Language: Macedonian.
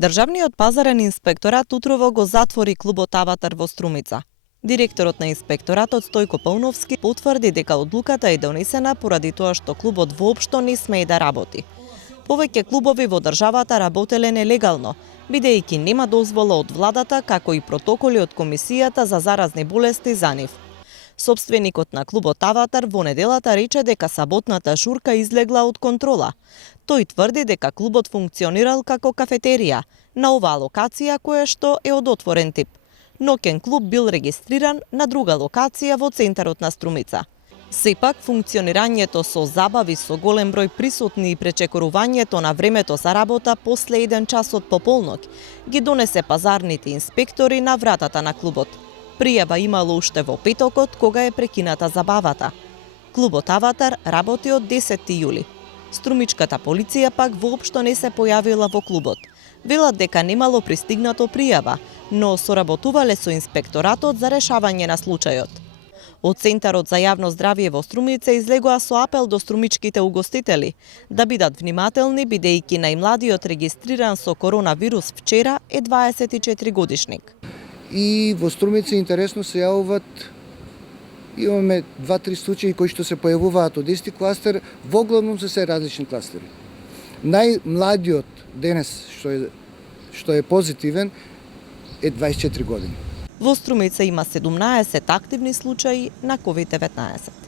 Државниот пазарен инспекторат утрово го затвори клубот Аватар во Струмица. Директорот на инспекторатот Стојко Пауновски потврди дека одлуката е донесена поради тоа што клубот воопшто не смее да работи. Повеќе клубови во државата работеле нелегално, бидејќи нема дозвола од владата, како и протоколи од Комисијата за заразни болести за нив. Сопственикот на клубот Аватар во неделата рече дека саботната журка излегла од контрола. Тој тврди дека клубот функционирал како кафетерија на оваа локација која што е од отворен тип. Ноќен клуб бил регистриран на друга локација во центарот на Струмица. Сепак, функционирањето со забави со голем број присутни и пречекорувањето на времето за работа после 1 час од пополноќ ги донесе пазарните инспектори на вратата на клубот. Пријава имало уште во петокот, кога е прекината забавата. Клубот Аватар работи од 10 јули. Струмичката полиција пак воопшто не се појавила во клубот. Велат дека немало пристигнато пријава, но соработувале со инспекторатот за решавање на случајот. Од Центарот за јавно здравје во Струмица излегоа со апел до струмичките угостители да бидат внимателни, бидејќи најмладиот регистриран со коронавирус вчера е 24 годишник. И во Струмица интересно се јавуваат, имаме 2-3 случаи кои што се појавуваат од исти кластер, воглавном се различни кластери. Најмладиот денес што е позитивен е 24 години. Во Струмица има 17 активни случаи на COVID-19.